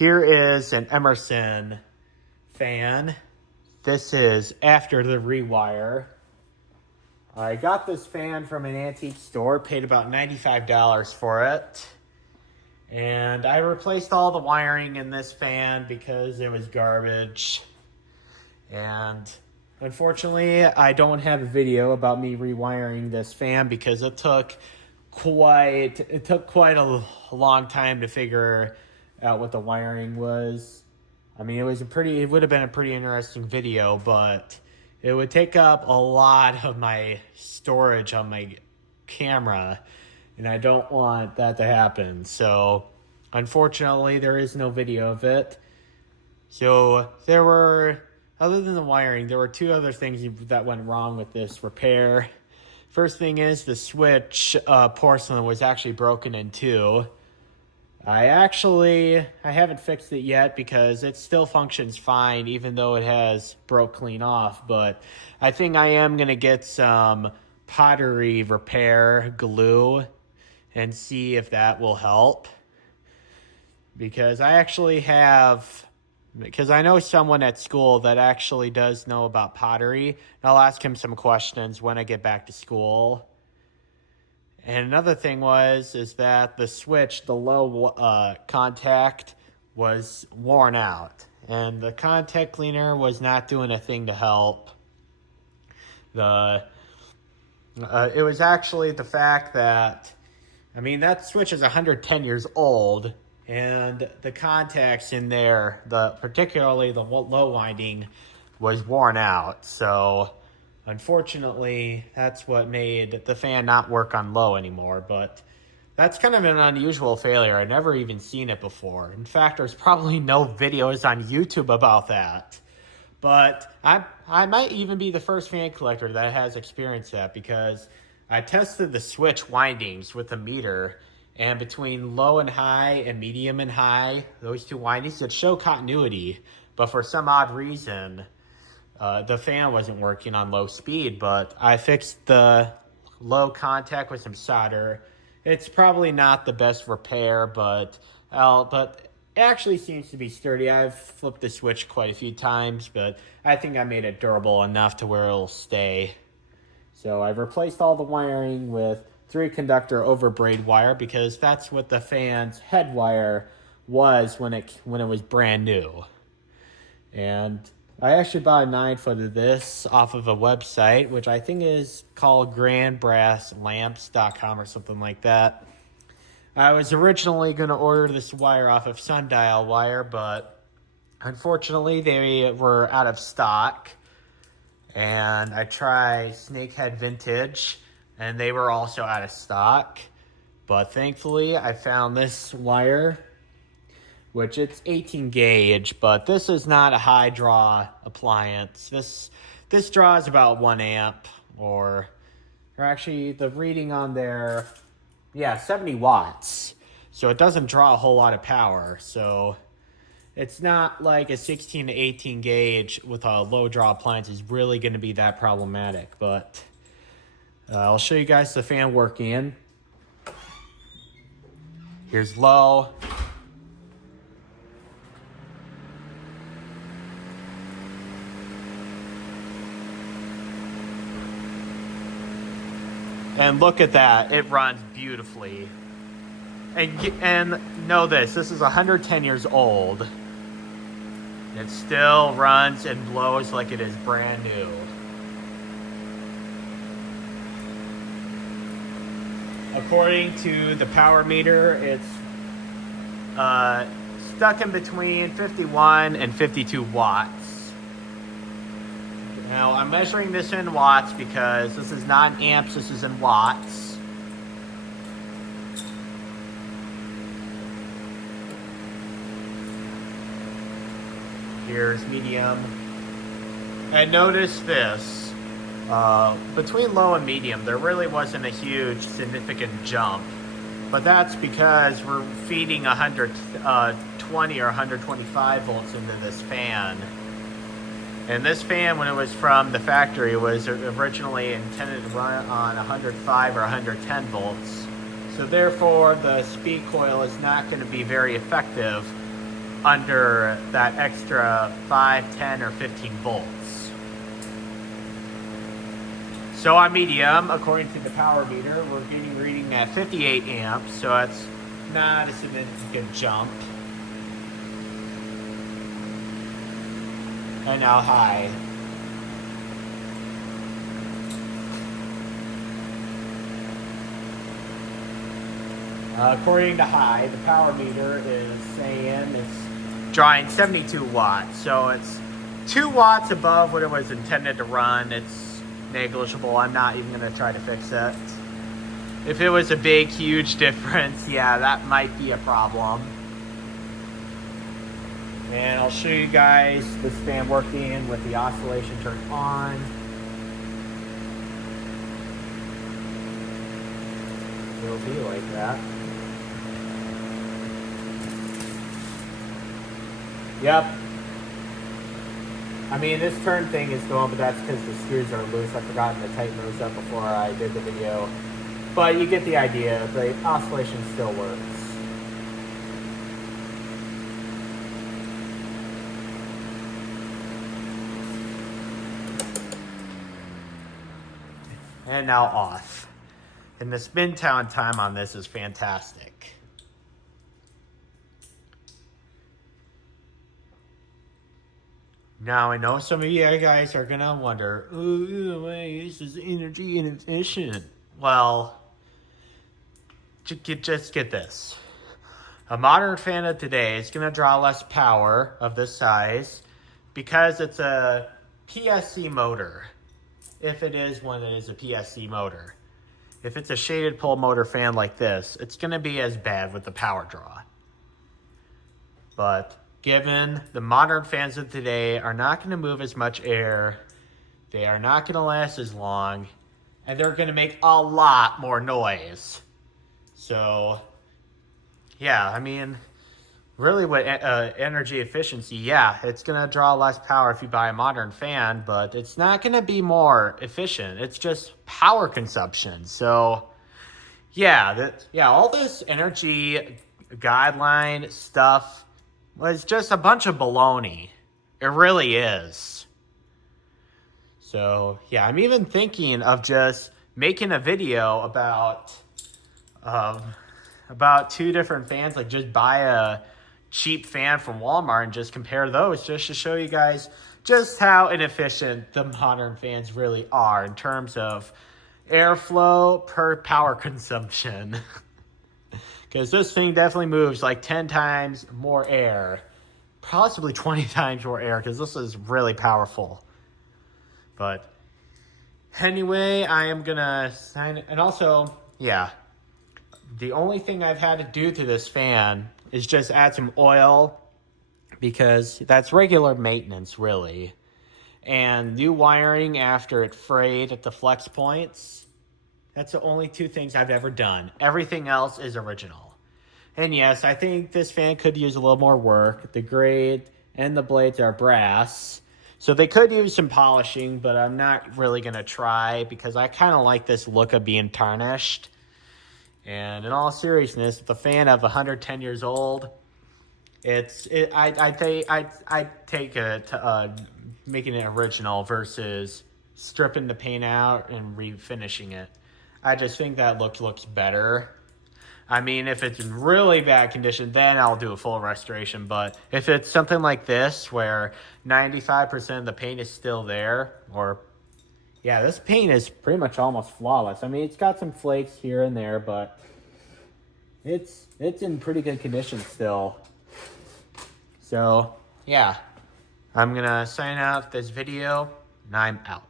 Here is an Emerson fan. This is after the rewire. I got this fan from an antique store, paid about $95 for it. And I replaced all the wiring in this fan because it was garbage. And unfortunately, I don't have a video about me rewiring this fan because it took quite a long time to figure out what the wiring was. I mean, it would have been a pretty interesting video, but it would take up a lot of my storage on my camera, and I don't want that to happen. So, unfortunately, there is no video of it. So, other than the wiring, there were two other things that went wrong with this repair. First thing is the switch porcelain was actually broken in two. I haven't fixed it yet because it still functions fine even though it has broke clean off, but I think I am going to get some pottery repair glue and see if that will help. Because I know someone at school that actually does know about pottery, and I'll ask him some questions when I get back to school. And another thing is that the switch, the low contact, was worn out. And the contact cleaner was not doing a thing to help. It was actually the fact that, that switch is 110 years old, and the contacts in there, particularly the low winding, was worn out. So unfortunately, that's what made the fan not work on low anymore, but that's kind of an unusual failure. I've never even seen it before. In fact, there's probably no videos on YouTube about that. But I might even be the first fan collector that has experienced that, because I tested the switch windings with a meter, and between low and high and medium and high, those two windings, it showed continuity, but for some odd reason, the fan wasn't working on low speed. But I fixed the low contact with some solder. It's probably not the best repair, but it actually seems to be sturdy. I've flipped the switch quite a few times, but I think I made it durable enough to where it'll stay. So I've replaced all the wiring with 3-conductor overbraid wire, because that's what the fan's head wire was when it was brand new. And I actually bought a 9-foot of this off of a website, which I think is called grandbrasslamps.com or something like that. I was originally going to order this wire off of Sundial Wire, but unfortunately they were out of stock. And I tried Snakehead Vintage, and they were also out of stock. But thankfully, I found this wire, which it's 18 gauge, but this is not a high draw appliance. This draws about 1 amp, or actually the reading on there, 70 watts. So it doesn't draw a whole lot of power. So it's not like a 16 to 18 gauge with a low draw appliance is really going to be that problematic. But I'll show you guys the fan working. Here's low. And look at that, it runs beautifully. And know this is 110 years old. It still runs and blows like it is brand new. According to the power meter, it's stuck in between 51 and 52 watts. Now, I'm measuring this in watts because this is not in amps, this is in watts. Here's medium. And notice this. Between low and medium, there really wasn't a huge significant jump. But that's because we're feeding 120 or 125 volts into this fan. And this fan, when it was from the factory, was originally intended to run on 105 or 110 volts. So therefore, the speed coil is not going to be very effective under that extra 5, 10, or 15 volts. So on medium, according to the power meter, we're getting reading at 58 amps, so that's not a significant jump. And now high. According to high, the power meter is saying it's drawing 72 watts. So it's 2 watts above what it was intended to run. It's negligible. I'm not even going to try to fix it. If it was a big, huge difference, yeah, that might be a problem. And I'll show you guys this fan working with the oscillation turned on. It'll be like that. Yep. I mean, this turn thing is going, but that's because the screws are loose. I forgot to tighten those up before I did the video. But you get the idea. The oscillation still works. And now off. And the spin time on this is fantastic. Now, I know some of you guys are going to wonder, oh, this is energy inefficient. Well, just get this. A modern fan of today is going to draw less power of this size because it's a PSC motor. If it is one that is a PSC motor. If it's a shaded pole motor fan like this, it's going to be as bad with the power draw. But given the modern fans of today are not going to move as much air, they are not going to last as long, and they're going to make a lot more noise. So, yeah, I mean, really with energy efficiency, yeah, it's going to draw less power if you buy a modern fan, but it's not going to be more efficient. It's just power consumption. So, yeah, all this energy guideline stuff was just a bunch of baloney. It really is. So, yeah, I'm even thinking of just making a video about 2 different fans. Like, just buy a cheap fan from Walmart and just compare those, just to show you guys just how inefficient the modern fans really are in terms of airflow per power consumption. Because this thing definitely moves like 10 times more air, possibly 20 times more air, because this is really powerful. But anyway, I am gonna sign it. And also, yeah, the only thing I've had to do to this fan is just add some oil, because that's regular maintenance, really. And new wiring after it frayed at the flex points. That's the only 2 things I've ever done. Everything else is original. And yes, I think this fan could use a little more work. The grade and the blades are brass, so they could use some polishing, but I'm not really going to try because I kind of like this look of being tarnished. And in all seriousness, the fan of 110 years old, I take it making it original versus stripping the paint out and refinishing it. I just think that looks better. I mean, if it's in really bad condition, then I'll do a full restoration. But if it's something like this, where 95% of the paint is still there, yeah, this paint is pretty much almost flawless. I mean, it's got some flakes here and there, but it's in pretty good condition still. So, yeah, I'm going to sign out this video, and I'm out.